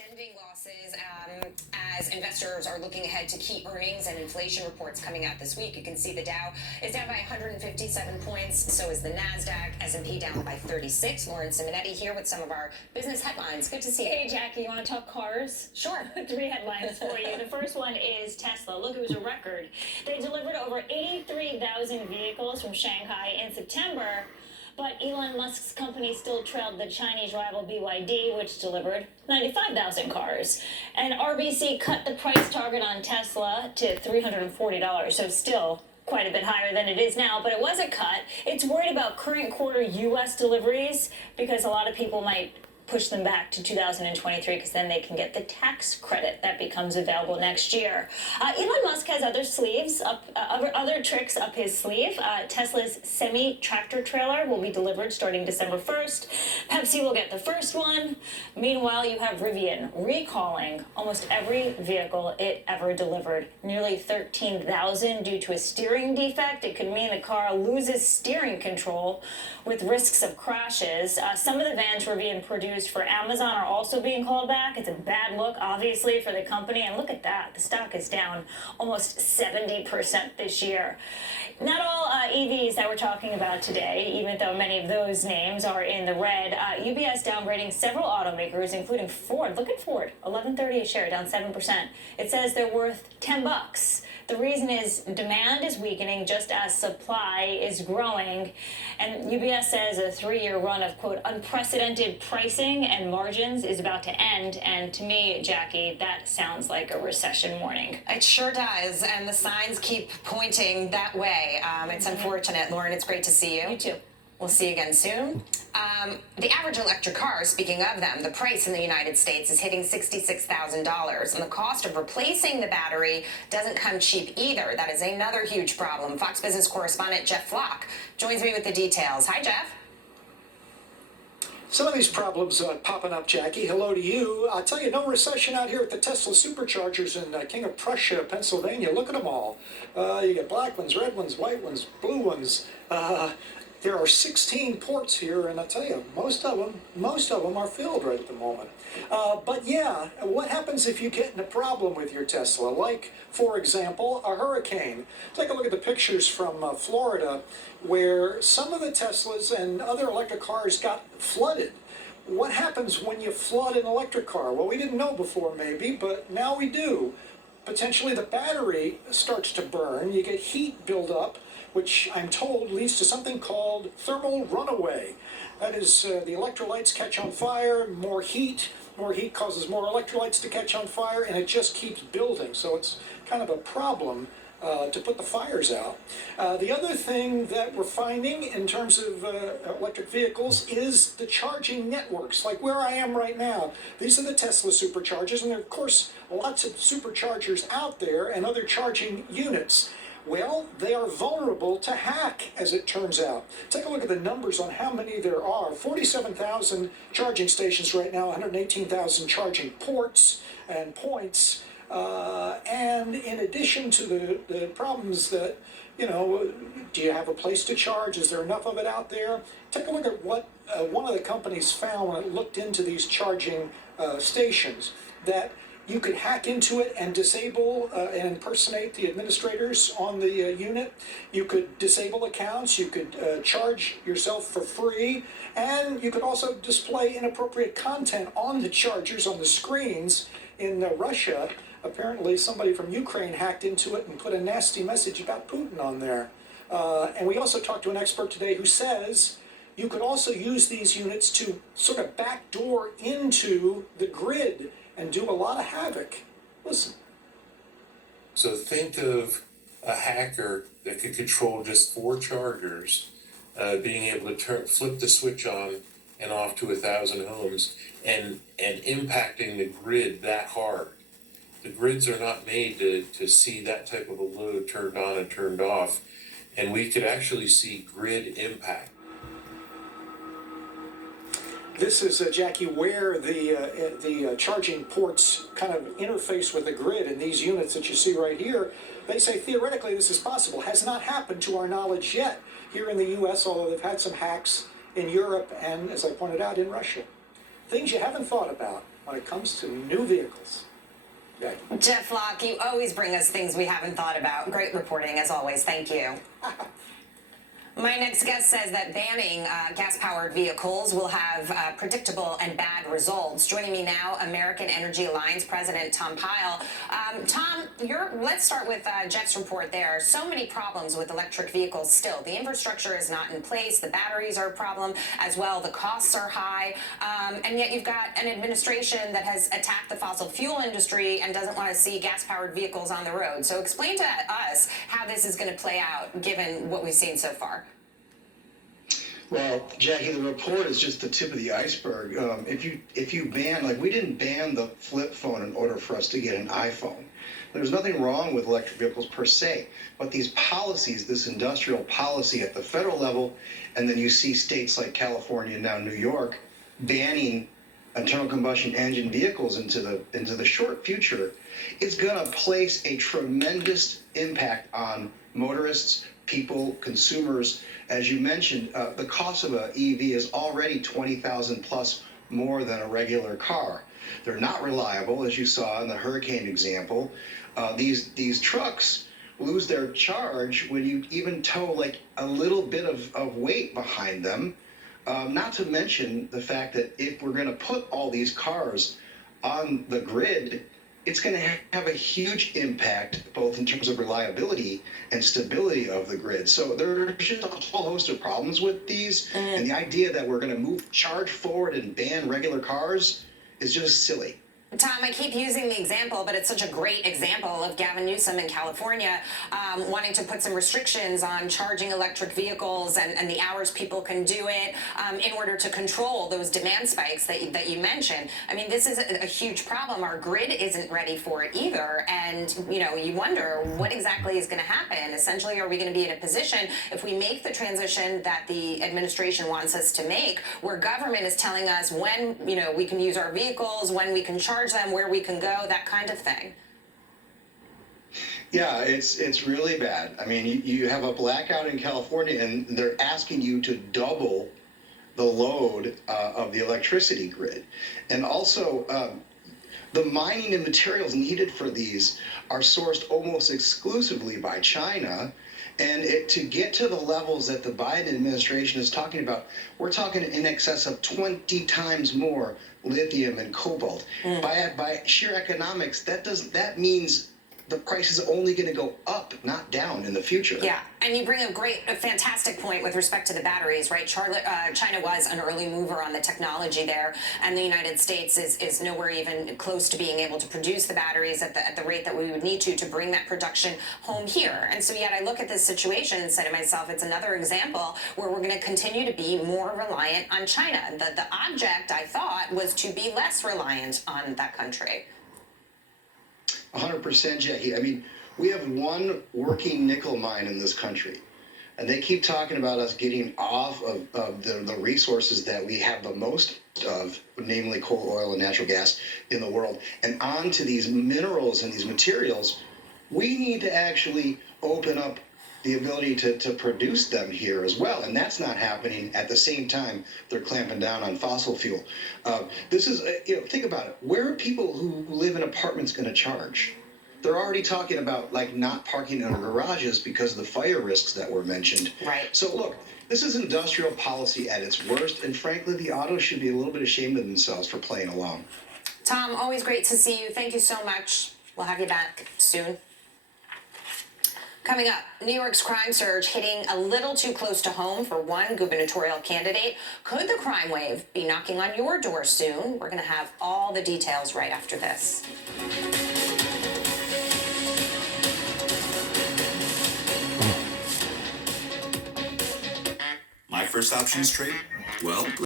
Ending losses as investors are looking ahead to key earnings and inflation reports coming out this week. You can see the Dow is down by 157 points. So is the NASDAQ. S&P down by 36. Lauren Simonetti here with some of our business headlines. Good to see you. Hey, Jackie, you want to talk cars? Sure. 3 headlines for you. The first one is Tesla. Look, it was a record. They delivered over 83,000 vehicles from Shanghai in September. But Elon Musk's company still trailed the Chinese rival BYD, which delivered 95,000 cars. And RBC cut the price target on Tesla to $340, so still quite a bit higher than it is now, but it was a cut. It's worried about current quarter U.S. deliveries because a lot of people might push them back to 2023 because then they can get the tax credit that becomes available next year. Elon Musk has other tricks up his sleeve. Tesla's semi-tractor trailer will be delivered starting December 1st. Pepsi will get the first one. Meanwhile, you have Rivian recalling almost every vehicle it ever delivered. Nearly 13,000 due to a steering defect. It could mean the car loses steering control with risks of crashes. Some of the vans Rivian produced for Amazon are also being called back. It's a bad look, obviously, for the company. And look at that. The stock is down almost 70% this year. Not all EVs that we're talking about today, even though many of those names are in the red. UBS downgrading several automakers, including Ford. Look at Ford, $11.30 a share, down 7%. It says they're worth $10. The reason is demand is weakening just as supply is growing. And UBS says a 3-year run of, quote, unprecedented pricing and margins is about to end. And to me, Jackie, that sounds like a recession warning. It sure does. And the signs keep pointing that way. It's unfortunate. Lauren, it's great to see you. You too. We'll see you again soon. The average electric car, speaking of them, the price in the United States is hitting $66,000. And the cost of replacing the battery doesn't come cheap either. That is another huge problem. Fox Business correspondent Jeff Flock joins me with the details. Hi, Jeff. Some of these problems popping up, Jackie. Hello to you. I'll tell you, no recession out here at the Tesla superchargers in King of Prussia, Pennsylvania. Look at them all. You get black ones, red ones, white ones, blue ones. There are 16 ports here, and I tell you, most of them are filled right at the moment. But yeah, what happens if you get in a problem with your Tesla? Like, for example, a hurricane. Take a look at the pictures from Florida, where some of the Teslas and other electric cars got flooded. What happens when you flood an electric car? Well, we didn't know before, maybe, but now we do. Potentially the battery starts to burn. You get heat buildup, which I'm told leads to something called thermal runaway. That is, the electrolytes catch on fire, more heat causes more electrolytes to catch on fire, and it just keeps building. So it's kind of a problem to put the fires out. The other thing that we're finding in terms of electric vehicles is the charging networks, like where I am right now. These are the Tesla superchargers, and there are, of course, lots of superchargers out there and other charging units. Well, they are vulnerable to hack, as it turns out. Take a look at the numbers on how many there are. 47,000 charging stations right now, 118,000 charging ports and points. And in addition to the problems that, you know, do you have a place to charge? Is there enough of it out there? Take a look at what one of the companies found when it looked into these charging stations, that you could hack into it and disable and impersonate the administrators on the unit. You could disable accounts, you could charge yourself for free, and you could also display inappropriate content on the chargers, on the screens. In Russia, apparently somebody from Ukraine hacked into it and put a nasty message about Putin on there. And we also talked to an expert today who says you could also use these units to sort of backdoor into the grid and do a lot of havoc. Listen. So think of a hacker that could control just 4 chargers, being able to flip the switch on and off to 1,000 homes and impacting the grid that hard. The grids are not made to see that type of a load turned on and turned off, and we could actually see grid impact. This is, Jackie, where the charging ports kind of interface with the grid, and these units that you see right here, they say theoretically this is possible. Has not happened to our knowledge yet here in the U.S., although they've had some hacks in Europe and, as I pointed out, in Russia. Things you haven't thought about. when it comes to new vehicles. Jackie. Jeff Locke, you always bring us things we haven't thought about. Great reporting, as always. Thank you. My next guest says that banning gas-powered vehicles will have predictable and bad results. Joining me now, American Energy Alliance President Tom Pyle. Tom, let's start with Jeff's report there. So many problems with electric vehicles still. The infrastructure is not in place. The batteries are a problem as well. The costs are high. And yet you've got an administration that has attacked the fossil fuel industry and doesn't want to see gas-powered vehicles on the road. So explain to us how this is going to play out given what we've seen so far. Well, Jackie, the report is just the tip of the iceberg. If you ban, like we didn't ban the flip phone in order for us to get an iPhone. There's nothing wrong with electric vehicles per se, but these policies, this industrial policy at the federal level, and then you see states like California and now New York banning internal combustion engine vehicles into the short future, is going to place a tremendous impact on motorists, people, consumers. As you mentioned, the cost of an EV is already $20,000 plus more than a regular car. They're not reliable, as you saw in the hurricane example. These trucks lose their charge when you even tow like a little bit of weight behind them. Not to mention the fact that if we're going to put all these cars on the grid, it's going to have a huge impact both in terms of reliability and stability of the grid. So there's just a whole host of problems with these. And the idea that we're going to move charge forward and ban regular cars is just silly. Tom, I keep using the example, but it's such a great example of Gavin Newsom in California wanting to put some restrictions on charging electric vehicles and the hours people can do it in order to control those demand spikes that you mentioned. I mean, this is a huge problem. Our grid isn't ready for it either. And, you wonder what exactly is going to happen. Essentially, are we going to be in a position, if we make the transition that the administration wants us to make, where government is telling us when, we can use our vehicles, when we can charge them, where we can go, that kind of thing? Yeah, it's really bad. I mean, you have a blackout in California, and they're asking you to double the load of the electricity grid. And also, the mining and materials needed for these are sourced almost exclusively by China. And to get to the levels that the Biden administration is talking about, we're talking in excess of 20 times more lithium and cobalt. By sheer economics, that means the price is only going to go up, not down in the future. Yeah, and you bring a fantastic point with respect to the batteries, right? China was an early mover on the technology there, and the United States is nowhere even close to being able to produce the batteries at the rate that we would need to bring that production home here. And so yet I look at this situation and say to myself, it's another example where we're going to continue to be more reliant on China. The object, I thought, was to be less reliant on that country. 100%, Jackie. I mean, we have one working nickel mine in this country, and they keep talking about us getting off of the resources that we have the most of, namely coal, oil, and natural gas in the world, and onto these minerals and these materials. We need to actually open up the ability to produce them here as well, and that's not happening at the same time they're clamping down on fossil fuel. This is, think about it. Where are people who live in apartments going to charge? They're already talking about like not parking in garages because of the fire risks that were mentioned. Right. So look, this is industrial policy at its worst, and frankly, the autos should be a little bit ashamed of themselves for playing along. Tom, always great to see you. Thank you so much. We'll have you back soon. Coming up, New York's crime surge hitting a little too close to home for one gubernatorial candidate. Could the crime wave be knocking on your door soon? We're going to have all the details right after this. My first options trade? Well,